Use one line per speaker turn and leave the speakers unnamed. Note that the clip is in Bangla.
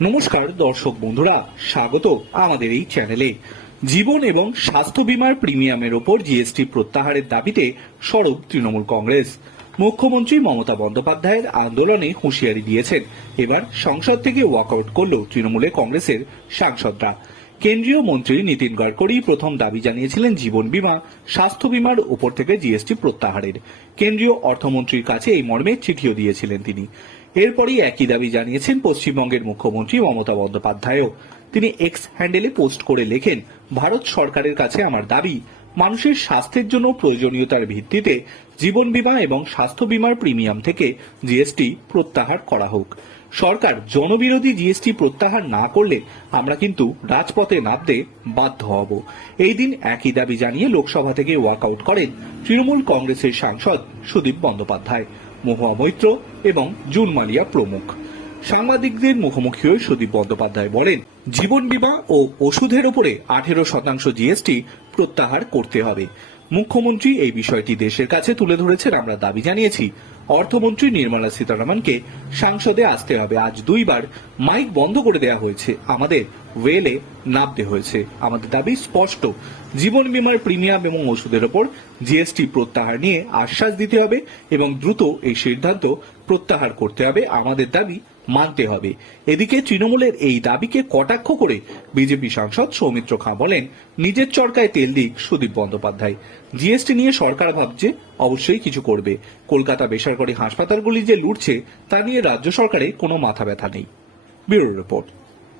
নমস্কার দর্শক বন্ধুরা, স্বাগত আমাদের এই চ্যানেলে জীবন এবং স্বাস্থ্য বীমার প্রিমিয়ামের ওপর জিএসটি প্রত্যাহারের দাবিতে সরব তৃণমূল কংগ্রেস। মুখ্যমন্ত্রী মমতা বন্দ্যোপাধ্যায়ের আন্দোলনে হুঁশিয়ারি দিয়েছেন। এবার সংসদ থেকে ওয়াকআউট করল তৃণমূলে কংগ্রেসের সাংসদরা। কেন্দ্রীয় মন্ত্রী নীতিন গডকরি প্রথম দাবি জানিয়েছিলেন জীবন বীমা, স্বাস্থ্য বীমার উপর থেকে জিএসটি প্রত্যাহারের। কেন্দ্রীয় অর্থমন্ত্রীর কাছে এই মর্মে চিঠিও দিয়েছিলেন তিনি। এরপরই একই দাবি জানিয়েছেন পশ্চিমবঙ্গের মুখ্যমন্ত্রী মমতা বন্দ্যোপাধ্যায়ও। তিনি এক্স হ্যান্ডেলে পোস্ট করে লেখেন, ভারত সরকারের কাছে আমার দাবি, মানুষের স্বাস্থ্যের জন্য প্রয়োজনীয়তার ভিত্তিতে জীবন বীমা এবং স্বাস্থ্য বীমার প্রিমিয়াম থেকে জিএসটি প্রত্যাহার করা হোক। সরকার জনবিরোধী জিএসটি প্রত্যাহার না করলে আমরা কিন্তু রাজপথে নামতে বাধ্য হব। এই দিন একই দাবি জানিয়ে লোকসভা থেকে ওয়াকআউট করেন তৃণমূল কংগ্রেসের সাংসদ সুদীপ বন্দ্যোপাধ্যায়, মহুয়া মৈত্র এবং জুন মালিয়া প্রমুখ। সাংবাদিকদের মুখোমুখি হয়ে সুদীপ বন্দ্যোপাধ্যায় বলেন, জীবন বীমা ও ওষুধের উপরে আঠেরো শতাংশ জিএসটি প্রত্যাহার করতে হবে। মুখ্যমন্ত্রী এই বিষয়টি দেশের কাছে তুলে ধরেছেন, আমরা দাবি জানিয়েছি। অর্থমন্ত্রী নির্মলা সীতারামনকে সংসদে আসতে হবে। আজ দুইবার মাইক বন্ধ করে দেওয়া হয়েছে। আমাদের ওয়েলে নামতে হয়েছে। আমাদের দাবি স্পষ্ট। জীবন বীমার প্রিমিয়াম এবং ওষুধের ওপর জিএসটি প্রত্যাহার নিয়ে আশ্বাস দিতে হবে এবং দ্রুত এই সিদ্ধান্ত প্রত্যাহার করতে হবে। আমাদের দাবি মানতে হবে। এদিকে তৃণমূলের এই দাবিকে কটাক্ষ করে বিজেপি সাংসদ সৌমিত্র খাঁ বলেন, নিজের চরকায় তেল দিক সুদীপ বন্দ্যোপাধ্যায়। জিএসটি নিয়ে সরকার ভাবছে, অবশ্যই কিছু করবে। কলকাতা বেসরকারি হাসপাতালগুলি যে লুটছে, তা নিয়ে রাজ্য সরকারে কোনো মাথা ব্যথা নেই। Bureau report.